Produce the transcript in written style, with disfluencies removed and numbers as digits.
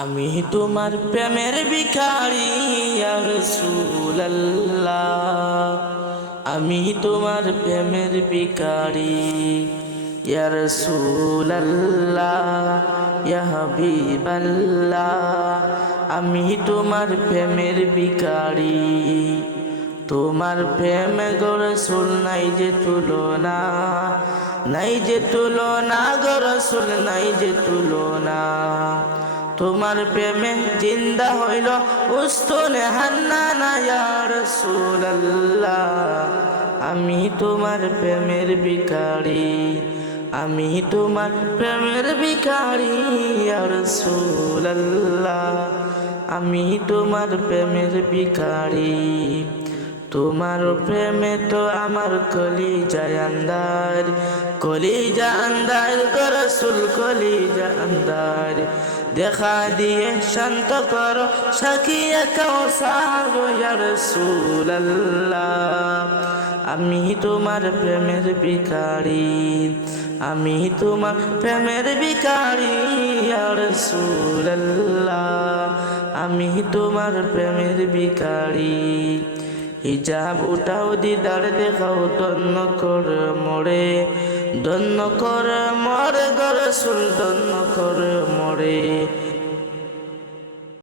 আমি তোমার প্রেমের ভিখারি ইয়া রাসূলুল্লাহ, আমি তোমার প্রেমের ভিখারি ইয়া রাসূলুল্লাহ, ইয়া হাবিবাল্লাহ, আমি তোমার প্রেমের ভিখারি। তোমার প্রেম গো রাসূল নাই যে তুলনা, নাই যে তুলনা গো রাসূল, নাই যে তুলনা। তোমার প্রেমে জিন্দা হইল উস্তুনে হান্নানা ইয়া রাসূলুল্লাহ, আমি তোমার প্রেমের ভিখারি, আমি তোমার প্রেমের ভিখারি ইয়া রাসূলুল্লাহ, আমি তোমার প্রেমের ভিখারি। তোমার প্রেমে তো আমার কলিজা আন্দার, কলিজা আন্দার গো রাসূল, কলিজা আন্দার। দেখা দিয়ে শান্ত করো সাকিয়ে কাউসার গো ইয়া রাসূলুল্লাহ, আমি তোমার প্রেমের ভিখারি, আমি তোমার প্রেমের ভিখারি ইয়া রাসূলুল্লাহ, আমি তোমার প্রেমের ভিখারি। হিজাব উঠাও দিদার দেখাও ধন্য কর মোরে, ধন্য কর মোরে গো রাসূল, ধন্য কর মোরে।